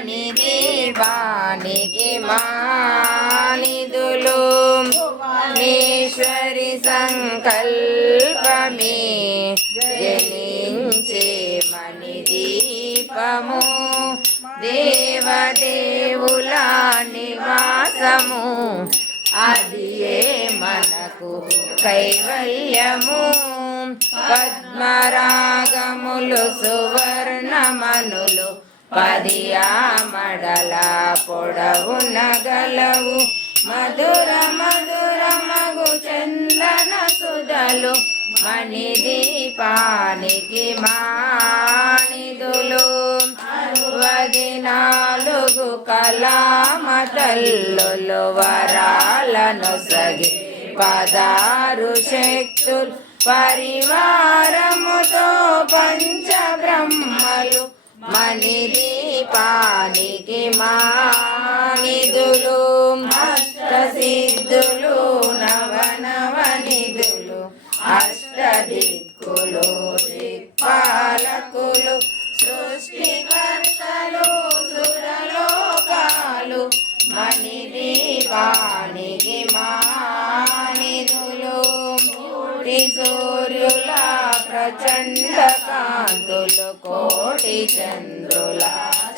మణిదీపానికి మానిదులు భువనేశ్వరి సంకల్పమే జనించే మణిదీపము దేవదేవుల నివాసము అదియే మనకు కైవల్యము పద్మరాగములు సువర్ణమనులు 10 ఆమడల పొడవున గలవు మధుర మధుర మగు చందన సుధలు మణిదీపానికి మానిదులు 64 కళామతల్లులు వరాలను సగి 16 శక్తులు పరివారముతో పంచబ్రహ్మలు మణిదీపానికి మానిదులు అష్టసిద్ధులు నవనవనిధులు అష్టదిక్కులు దిక్పాలకులు సృష్టికర్తలు సురలోకాలు మణిదీపానికి మానిదులు సూర్యుల ప్రచండ కాంతులు కోటి చంద్రుల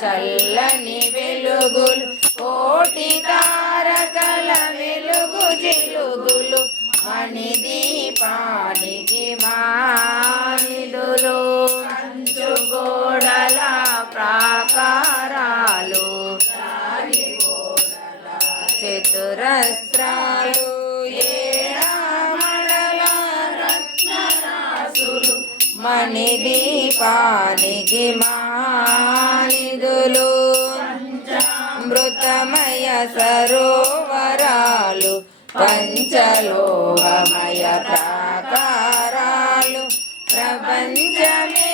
చల్లని వెలుగులు కోటి తారకల వెలుగు జిలుగులు మణిదీపానికి మానిదులు కంచుగోడల ప్రాకారాలు చతురస్రాలు మణిదీపానికి మానిదులు అమృతమయ సరోవరాలు పంచలోహమయ ప్రాకారాలు ప్రపంచమే